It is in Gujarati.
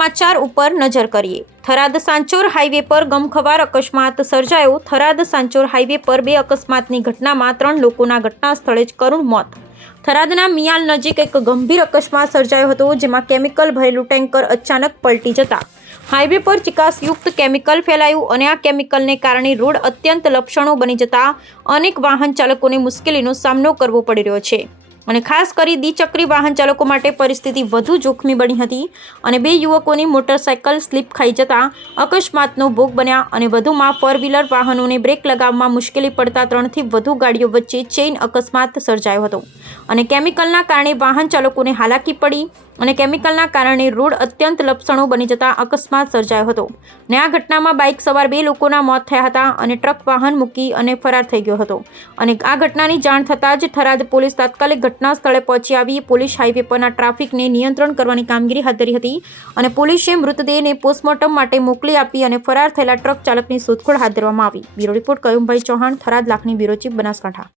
સમાચાર ઉપર નજર કરીએ। થરાદ સાંચોર હાઈવે પર ગમખ્વાર અકસ્માત સર્જાયો। થરાદ સાંચોર હાઈવે પર બે અકસ્માતની ઘટનામાં 3 લોકોના ઘટના સ્થળે જ કરુણ મોત। થરાદના મિયાલ નજીક એક ગંભીર અકસ્માત સર્જાયો હતો, જેમાં કેમિકલ ભરેલું ટેન્કર અચાનક પલટી જતા હાઈવે પર ચિકાસયુક્ત કેમિકલ ફેલાયું અને આ કેમિકલને કારણે રોડ અત્યંત લપસણો બની જતા અનેક વાહન ચાલકોને મુશ્કેલીનો સામનો કરવો પડી રહ્યો છે અને ખાસ કરી દ્વિચક્રી વાહન ચાલકો માટે પરિસ્થિતિ વધુ જોખમી બની હતી અને બે યુવકોની મોટરસાઇકલ સ્લીપ ખાઈ જતા અકસ્માતનો ભોગ બન્યા અને વધુમાં ફોર વ્હીલર વાહનોને બ્રેક લગાવવામાં મુશ્કેલી પડતા 3 થી વધુ ગાડીઓ વચ્ચે ચેઇન અકસ્માત સર્જાયો હતો અને કેમિકલના કારણે વાહન ચાલકોને હાલાકી પડી અને કેમિકલના કારણે રોડ અત્યંત લપસણો બની જતા અકસ્માત સર્જાયો હતો અને આ ઘટનામાં બાઇક સવાર 2 લોકોના મોત થયા હતા અને ટ્રક વાહન મૂકી અને ફરાર થઈ ગયો હતો અને આ ઘટનાની જાણ થતાં જ થરાદ પોલીસ તાત્કાલિક ઘટના સ્થળે પહોંચી આવી પોલીસ હાઈવે પરના ટ્રાફિકને નિયંત્રણ કરવાની કામગીરી હાથ ધરી હતી અને પોલીસે મૃતદેહને પોસ્ટમોર્ટમ માટે મોકલી આપી અને ફરાર થયેલા ટ્રક ચાલકની શોધખોળ હાથ ધરવામાં આવી। બ્યુરો રિપોર્ટ કયુમભાઈ ચૌહાણ, થરાદ લાખની બ્યુરો ચીફ, બનાસકાંઠા।